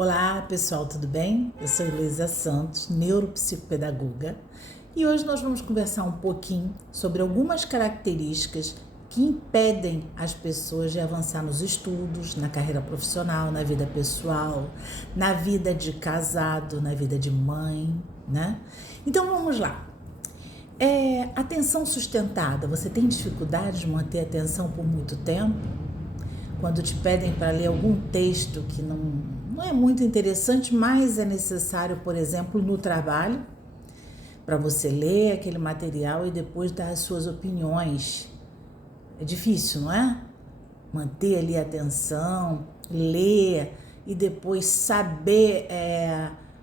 Olá pessoal, tudo bem? Eu sou Heloísa Santos, neuropsicopedagoga, e hoje nós vamos conversar um pouquinho sobre algumas características que impedem as pessoas de avançar nos estudos, na carreira profissional, na vida pessoal, na vida de casado, na vida de mãe, né? Então vamos lá. Atenção sustentada. Você tem dificuldade de manter a atenção por muito tempo? Quando te pedem para ler algum texto que não é muito interessante, mas é necessário, por exemplo, no trabalho, para você ler aquele material e depois dar as suas opiniões. É difícil, não é? Manter ali a atenção, ler e depois saber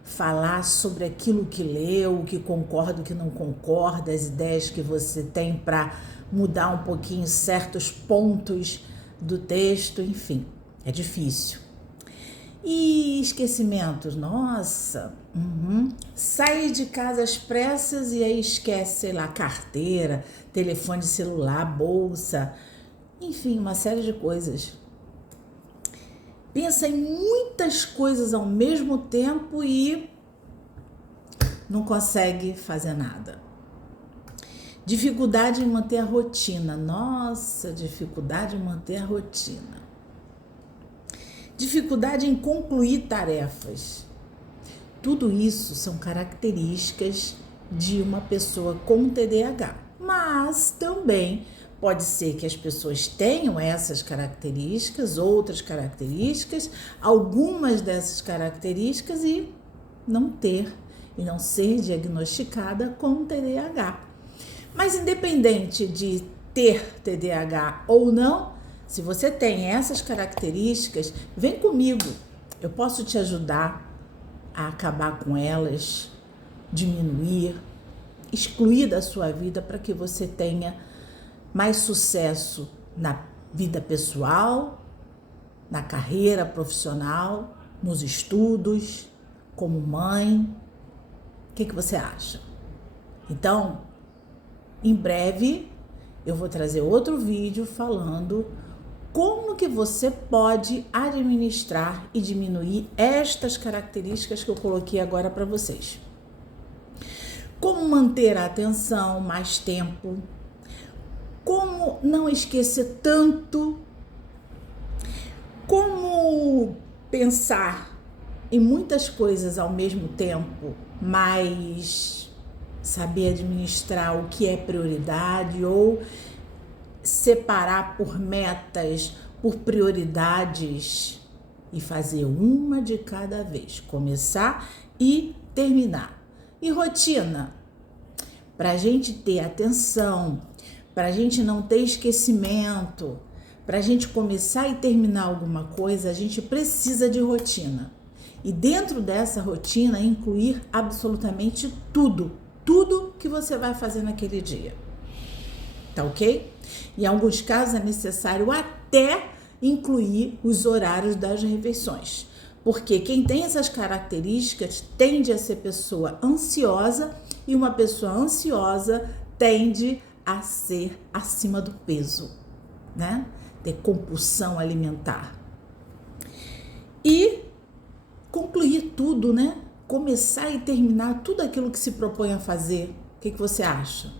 falar sobre aquilo que leu, o que concorda, o que não concorda, as ideias que você tem para mudar um pouquinho certos pontos do texto, enfim, é difícil. E esquecimentos, nossa, sai de casa às pressas e aí esquece, sei lá, carteira, telefone celular, bolsa, enfim, uma série de coisas. Pensa em muitas coisas ao mesmo tempo e não consegue fazer nada. Dificuldade em manter a rotina. Nossa, dificuldade em manter a rotina. Dificuldade em concluir tarefas. Tudo isso são características de uma pessoa com TDAH. Mas também pode ser que as pessoas tenham essas características, outras características, algumas dessas características e não ser diagnosticada com TDAH. Mas independente de ter TDAH ou não, se você tem essas características, vem comigo. Eu posso te ajudar a acabar com elas, diminuir, excluir da sua vida para que você tenha mais sucesso na vida pessoal, na carreira profissional, nos estudos, como mãe. O que você acha? Então, em breve, eu vou trazer outro vídeo falando como que você pode administrar e diminuir estas características que eu coloquei agora para vocês. Como manter a atenção mais tempo, como não esquecer tanto, como pensar em muitas coisas ao mesmo tempo, mas saber administrar o que é prioridade ou separar por metas, por prioridades e fazer uma de cada vez, começar e terminar. E rotina, para a gente ter atenção, para a gente não ter esquecimento, para a gente começar e terminar alguma coisa, a gente precisa de rotina. E dentro dessa rotina, incluir absolutamente tudo que você vai fazer naquele dia. Tá ok? Em alguns casos é necessário até incluir os horários das refeições, porque quem tem essas características tende a ser pessoa ansiosa e uma pessoa ansiosa tende a ser acima do peso, né? Ter compulsão alimentar. E concluir tudo, né? Começar e terminar tudo aquilo que se propõe a fazer. O que você acha?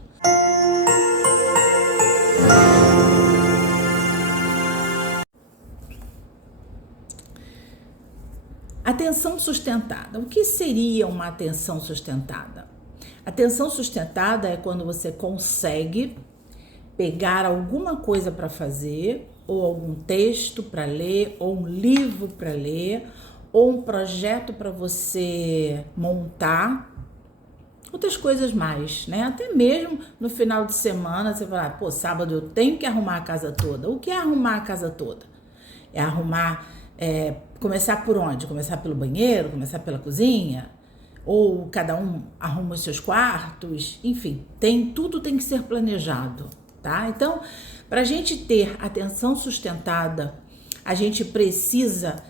Atenção sustentada. O que seria uma atenção sustentada? Atenção sustentada é quando você consegue pegar alguma coisa para fazer, ou algum texto para ler, ou um livro para ler, ou um projeto para você montar, outras coisas mais, né? Até mesmo no final de semana você vai lá, sábado eu tenho que arrumar a casa toda. O que é arrumar a casa toda? É arrumar, começar por onde? Começar pelo banheiro, começar pela cozinha? Ou cada um arruma os seus quartos? Enfim, tudo tem que ser planejado, tá? Então, para a gente ter atenção sustentada, a gente precisa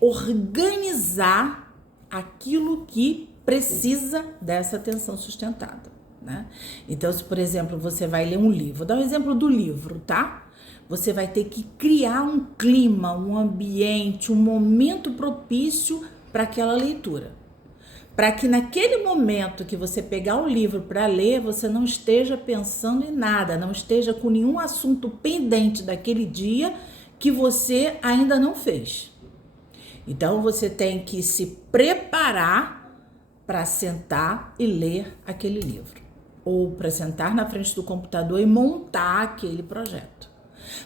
organizar aquilo que precisa dessa atenção sustentada, né? Então, se por exemplo você vai ler um livro, vou dar um exemplo do livro, tá? você vai ter que criar um clima, um ambiente, um momento propício para aquela leitura. Para que naquele momento que você pegar o livro para ler, você não esteja pensando em nada, não esteja com nenhum assunto pendente daquele dia que você ainda não fez. Então você tem que se preparar para sentar e ler aquele livro, ou para sentar na frente do computador e montar aquele projeto.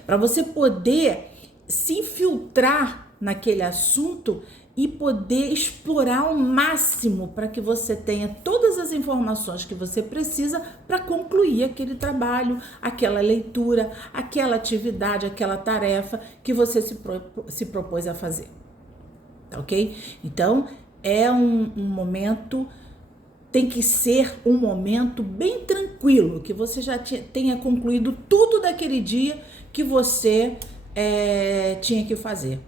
Para você poder se infiltrar naquele assunto e poder explorar ao máximo para que você tenha todas as informações que você precisa para concluir aquele trabalho, aquela leitura, aquela atividade, aquela tarefa que você se propôs a fazer. Tá ok? Então, é um momento, tem que ser um momento bem tranquilo, que você já tenha concluído tudo daquele dia que você tinha que fazer.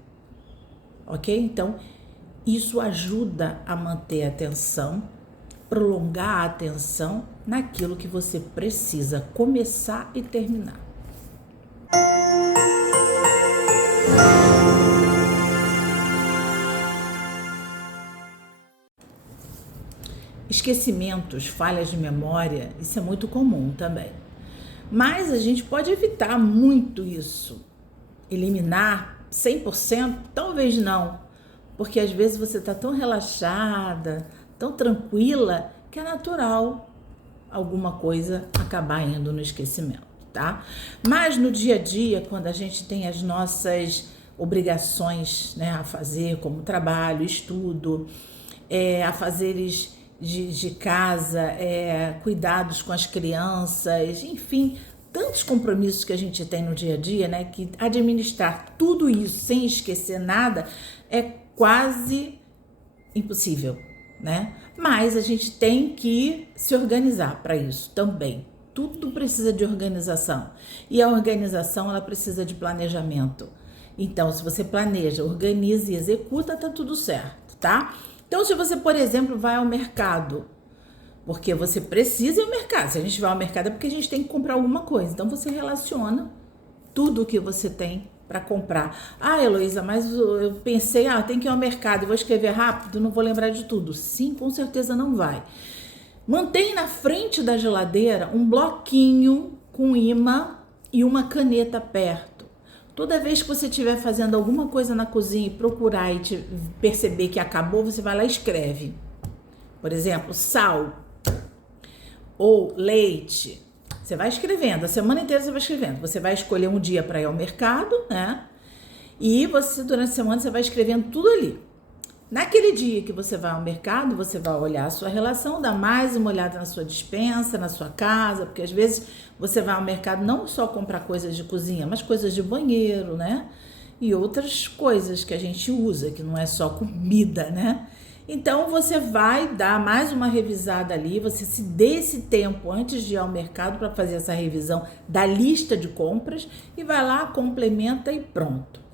Ok? Então, isso ajuda a manter a atenção, prolongar a atenção naquilo que você precisa começar e terminar. Esquecimentos, falhas de memória, isso é muito comum também. Mas a gente pode evitar muito isso. Eliminar 100%? Talvez não. Porque às vezes você está tão relaxada, tão tranquila, que é natural alguma coisa acabar indo no esquecimento, tá? Mas no dia a dia, quando a gente tem as nossas obrigações, né, a fazer, como trabalho, estudo, afazeres de casa, cuidados com as crianças, enfim, tantos compromissos que a gente tem no dia a dia, né, que administrar tudo isso sem esquecer nada é quase impossível, né? Mas a gente tem que se organizar para isso também. Tudo precisa de organização. E a organização, ela precisa de planejamento. Então, se você planeja, organiza e executa, tá tudo certo, tá? Então, se você, por exemplo, vai ao mercado, porque você precisa ir ao mercado. Se a gente vai ao mercado é porque a gente tem que comprar alguma coisa. Então, você relaciona tudo o que você tem para comprar. Ah, Heloísa, mas eu pensei, tem que ir ao mercado, eu vou escrever rápido, não vou lembrar de tudo. Sim, com certeza não vai. Mantém na frente da geladeira um bloquinho com imã e uma caneta perto. Toda vez que você estiver fazendo alguma coisa na cozinha e procurar e perceber que acabou, você vai lá e escreve. Por exemplo, sal ou leite. Você vai escrevendo, a semana inteira você vai escrevendo. Você vai escolher um dia para ir ao mercado, né? E você, durante a semana, você vai escrevendo tudo ali. Naquele dia que você vai ao mercado, você vai olhar a sua relação, dar mais uma olhada na sua despensa, na sua casa, porque às vezes você vai ao mercado não só comprar coisas de cozinha, mas coisas de banheiro, né? E outras coisas que a gente usa, que não é só comida, né? Então, você vai dar mais uma revisada ali, você se dê esse tempo antes de ir ao mercado para fazer essa revisão da lista de compras e vai lá, complementa e pronto.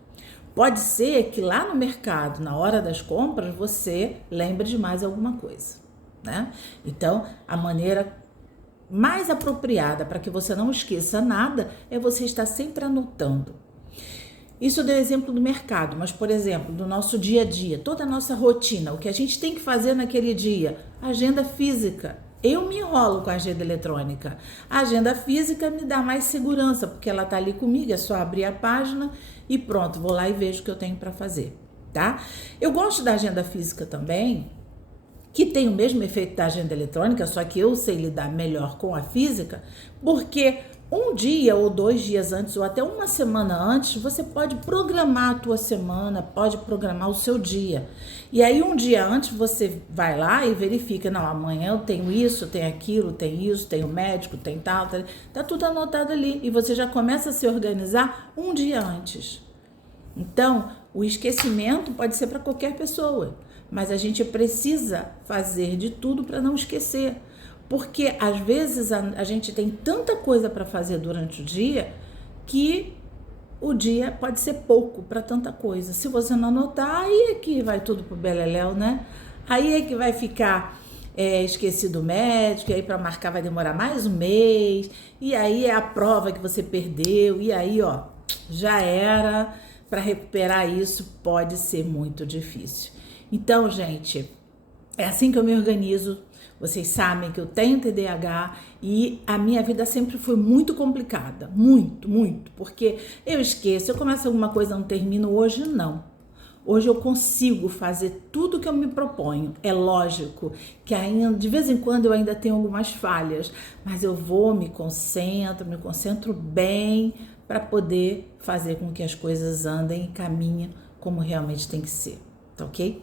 Pode ser que lá no mercado, na hora das compras, você lembre de mais alguma coisa, né? Então, a maneira mais apropriada para que você não esqueça nada é você estar sempre anotando. Isso eu dei exemplo do mercado, mas, por exemplo, do nosso dia a dia, toda a nossa rotina, o que a gente tem que fazer naquele dia, agenda física. Eu me enrolo com a agenda eletrônica. A agenda física me dá mais segurança, porque ela tá ali comigo, é só abrir a página e pronto, vou lá e vejo o que eu tenho para fazer, tá? Eu gosto da agenda física também, que tem o mesmo efeito da agenda eletrônica, só que eu sei lidar melhor com a física, porque um dia ou 2 dias antes, ou até uma semana antes, você pode programar a tua semana, pode programar o seu dia. E aí, um dia antes, você vai lá e verifica, não, amanhã eu tenho isso, tenho aquilo, tenho isso, tenho médico, tem tal, tá tudo anotado ali. E você já começa a se organizar um dia antes. Então, o esquecimento pode ser para qualquer pessoa, mas a gente precisa fazer de tudo para não esquecer. Porque às vezes a gente tem tanta coisa para fazer durante o dia que o dia pode ser pouco para tanta coisa. Se você não anotar, aí é que vai tudo pro beleléu, né? Aí é que vai ficar esquecido o médico, e aí para marcar vai demorar mais um mês, e aí é a prova que você perdeu, e aí, ó, já era. Para recuperar isso pode ser muito difícil. Então, gente, é assim que eu me organizo. Vocês sabem que eu tenho TDAH e a minha vida sempre foi muito complicada, muito, muito, porque eu esqueço, eu começo alguma coisa, não termino. Hoje não. Hoje eu consigo fazer tudo que eu me proponho. É lógico que ainda, de vez em quando eu ainda tenho algumas falhas, mas eu vou, me concentro bem para poder fazer com que as coisas andem e caminhem como realmente tem que ser, tá ok?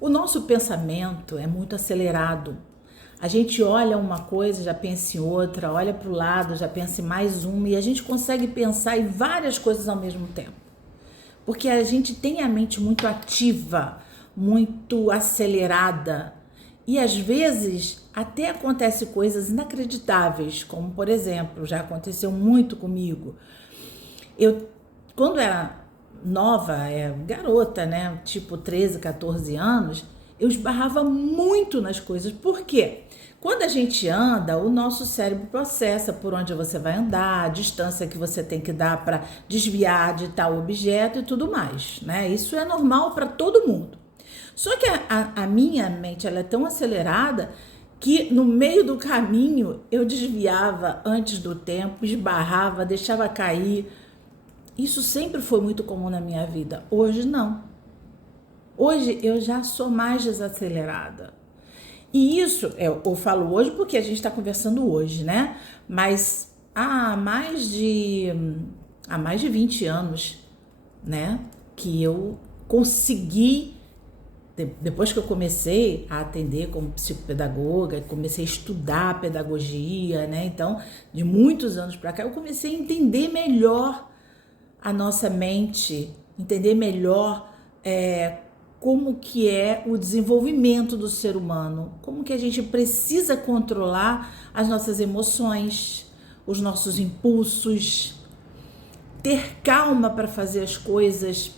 O nosso pensamento é muito acelerado. A gente olha uma coisa, já pensa em outra, olha para o lado, já pensa em mais uma, e a gente consegue pensar em várias coisas ao mesmo tempo. Porque a gente tem a mente muito ativa, muito acelerada, e às vezes até acontecem coisas inacreditáveis, como por exemplo, já aconteceu muito comigo. Eu, quando era nova, garota, né, tipo 13, 14 anos, eu esbarrava muito nas coisas. Por quê? Quando a gente anda, o nosso cérebro processa por onde você vai andar, a distância que você tem que dar para desviar de tal objeto e tudo mais, né? Isso é normal para todo mundo. Só que a minha mente, ela é tão acelerada que no meio do caminho eu desviava antes do tempo, esbarrava, deixava cair. Isso sempre foi muito comum na minha vida. Hoje não. Hoje eu já sou mais desacelerada. E isso, eu falo hoje porque a gente está conversando hoje, né? Mas há mais de 20 anos, né? Que eu consegui, depois que eu comecei a atender como psicopedagoga, comecei a estudar pedagogia, né? Então, de muitos anos para cá, eu comecei a entender melhor a nossa mente, entender melhor como que é o desenvolvimento do ser humano, como que a gente precisa controlar as nossas emoções, os nossos impulsos, ter calma para fazer as coisas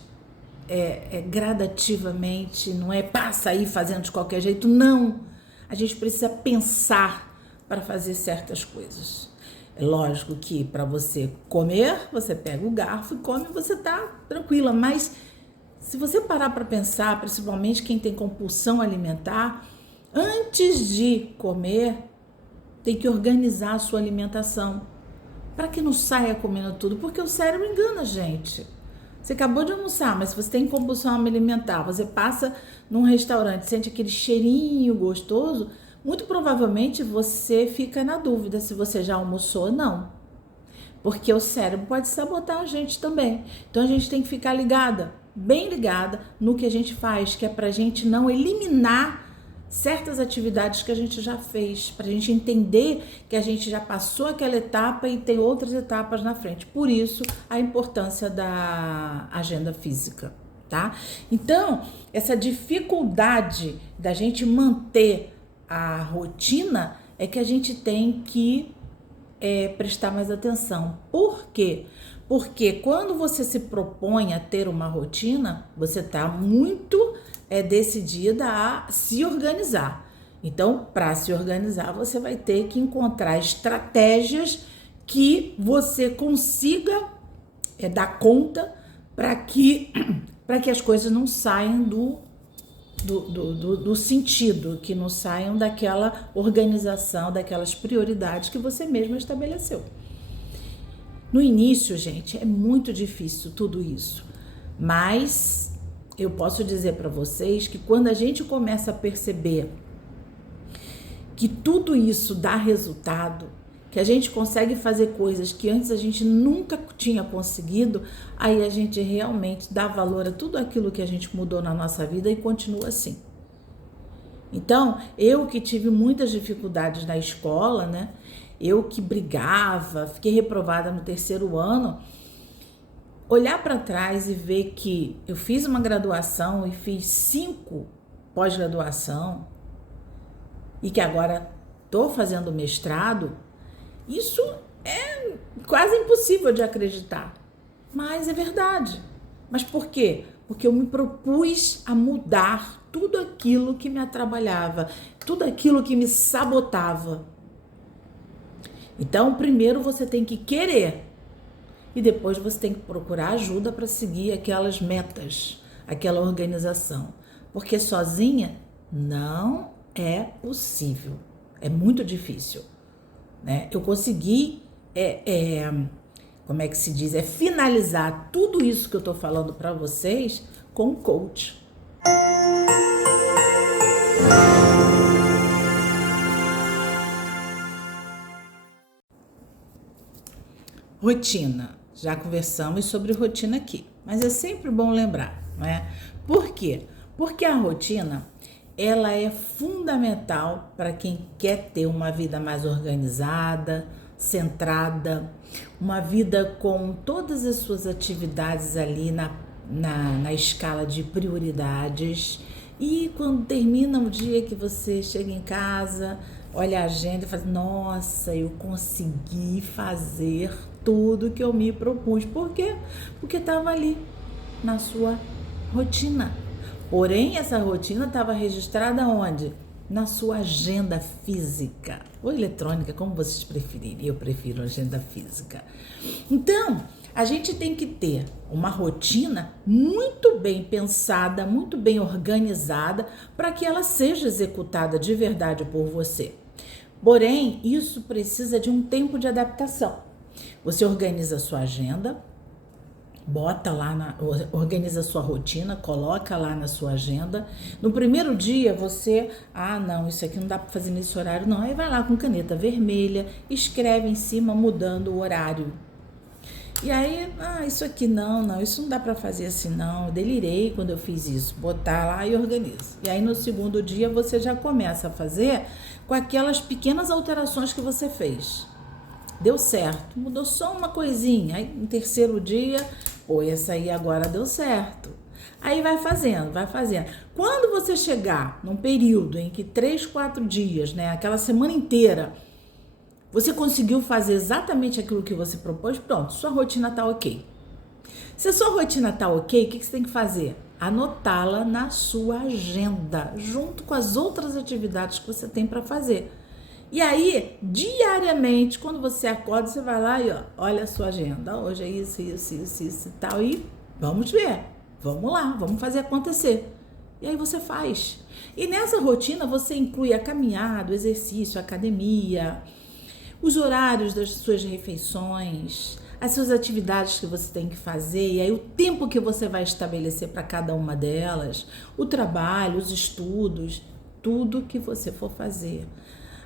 gradativamente, não é sair fazendo de qualquer jeito, não. A gente precisa pensar para fazer certas coisas. É lógico que para você comer, você pega o garfo e come, você tá tranquila, mas se você parar para pensar, principalmente quem tem compulsão alimentar, antes de comer, tem que organizar a sua alimentação, para que não saia comendo tudo, porque o cérebro engana a gente. Você acabou de almoçar, mas se você tem compulsão alimentar, você passa num restaurante, sente aquele cheirinho gostoso, muito provavelmente você fica na dúvida se você já almoçou ou não. Porque o cérebro pode sabotar a gente também. Então a gente tem que ficar bem ligada no que a gente faz, que é pra gente não eliminar certas atividades que a gente já fez, pra gente entender que a gente já passou aquela etapa e tem outras etapas na frente. Por isso, a importância da agenda física, tá? Então, essa dificuldade da gente manter a rotina é que a gente tem que prestar mais atenção. Por quê? Porque quando você se propõe a ter uma rotina, você está muito decidida a se organizar. Então, para se organizar, você vai ter que encontrar estratégias que você consiga dar conta para que as coisas não saiam do sentido, que não saiam daquela organização, daquelas prioridades que você mesma estabeleceu. No início, gente, é muito difícil tudo isso, mas eu posso dizer para vocês que quando a gente começa a perceber que tudo isso dá resultado, que a gente consegue fazer coisas que antes a gente nunca tinha conseguido, aí a gente realmente dá valor a tudo aquilo que a gente mudou na nossa vida e continua assim. Então, eu que tive muitas dificuldades na escola, né? Eu que brigava, fiquei reprovada no 3º ano, olhar para trás e ver que eu fiz uma graduação e fiz 5 pós-graduação e que agora estou fazendo mestrado, isso é quase impossível de acreditar, mas é verdade. Mas por quê? porque eu me propus a mudar tudo aquilo que me atrapalhava, tudo aquilo que me sabotava. Então, primeiro você tem que querer e depois você tem que procurar ajuda para seguir aquelas metas, aquela organização, porque sozinha não é possível, é muito difícil, né? Eu consegui, como é que se diz, finalizar tudo isso que eu tô falando para vocês com o coach. Rotina. Já conversamos sobre rotina aqui, mas é sempre bom lembrar, né? Por quê? Porque a rotina, ela é fundamental para quem quer ter uma vida mais organizada, centrada, uma vida com todas as suas atividades ali na escala de prioridades. E quando termina o dia que você chega em casa, olha a agenda e fala, nossa, eu consegui fazer tudo que eu me propus. Por quê? Porque estava ali na sua rotina. Porém, essa rotina estava registrada onde? Na sua agenda física ou eletrônica, como vocês preferirem. Eu prefiro agenda física. Então, a gente tem que ter uma rotina muito bem pensada, muito bem organizada, para que ela seja executada de verdade por você. Porém, isso precisa de um tempo de adaptação. Você organiza a sua agenda, organiza a sua rotina, coloca lá na sua agenda. No primeiro dia você, não, isso aqui não dá para fazer nesse horário não. Aí vai lá com caneta vermelha, escreve em cima mudando o horário. E aí, isso aqui não, isso não dá para fazer assim não, eu delirei quando eu fiz isso, botar lá e organiza. E aí no segundo dia você já começa a fazer com aquelas pequenas alterações que você fez. Deu certo, mudou só uma coisinha, aí no terceiro dia, essa aí agora deu certo. Aí vai fazendo. Quando você chegar num período em que 3, 4 dias, né, aquela semana inteira, você conseguiu fazer exatamente aquilo que você propôs, pronto, sua rotina tá ok. Se a sua rotina tá ok, o que você tem que fazer? Anotá-la na sua agenda, junto com as outras atividades que você tem para fazer. E aí, diariamente, quando você acorda, você vai lá e olha a sua agenda. Hoje é isso e tal. E vamos ver. Vamos lá, vamos fazer acontecer. E aí você faz. E nessa rotina você inclui a caminhada, o exercício, a academia, os horários das suas refeições, as suas atividades que você tem que fazer, e aí o tempo que você vai estabelecer para cada uma delas, o trabalho, os estudos, tudo que você for fazer.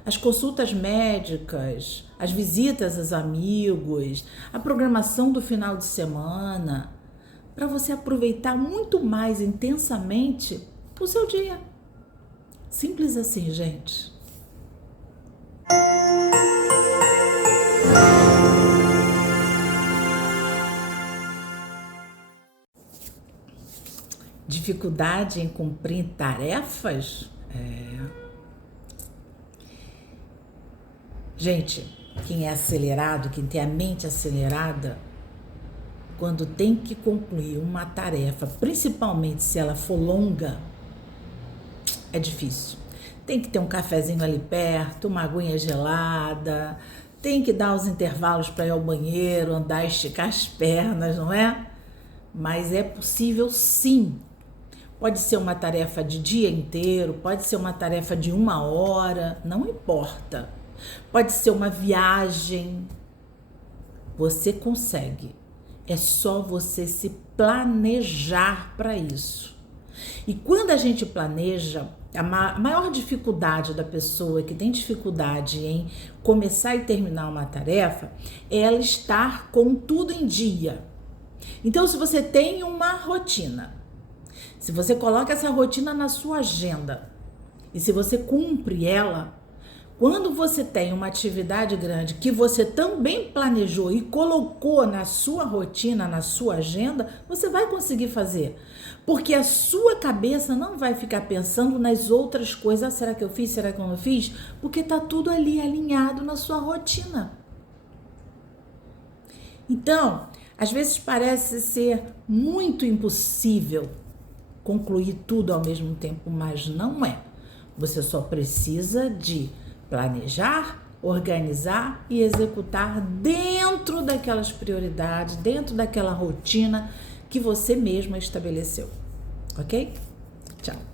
As consultas médicas, as visitas aos amigos, a programação do final de semana, para você aproveitar muito mais intensamente o seu dia. Simples assim, gente. Dificuldade em cumprir tarefas? Gente, quem é acelerado, quem tem a mente acelerada, quando tem que concluir uma tarefa, principalmente se ela for longa, é difícil. Tem que ter um cafezinho ali perto, uma aguinha gelada, tem que dar os intervalos para ir ao banheiro, andar, esticar as pernas, não é? Mas é possível sim. Pode ser uma tarefa de dia inteiro, pode ser uma tarefa de 1 hora, não importa. Pode ser uma viagem. Você consegue. É só você se planejar para isso. E quando a gente planeja, a maior dificuldade da pessoa que tem dificuldade em começar e terminar uma tarefa é ela estar com tudo em dia. Então, se você tem uma rotina, se você coloca essa rotina na sua agenda e se você cumpre ela, quando você tem uma atividade grande que você também planejou e colocou na sua rotina, na sua agenda, você vai conseguir fazer. Porque a sua cabeça não vai ficar pensando nas outras coisas. Será que eu fiz? Será que eu não fiz? Porque tá tudo ali alinhado na sua rotina. Então, Às vezes parece ser muito impossível concluir tudo ao mesmo tempo, mas não é. Você só precisa de planejar, organizar e executar dentro daquelas prioridades, dentro daquela rotina que você mesma estabeleceu. Ok? Tchau!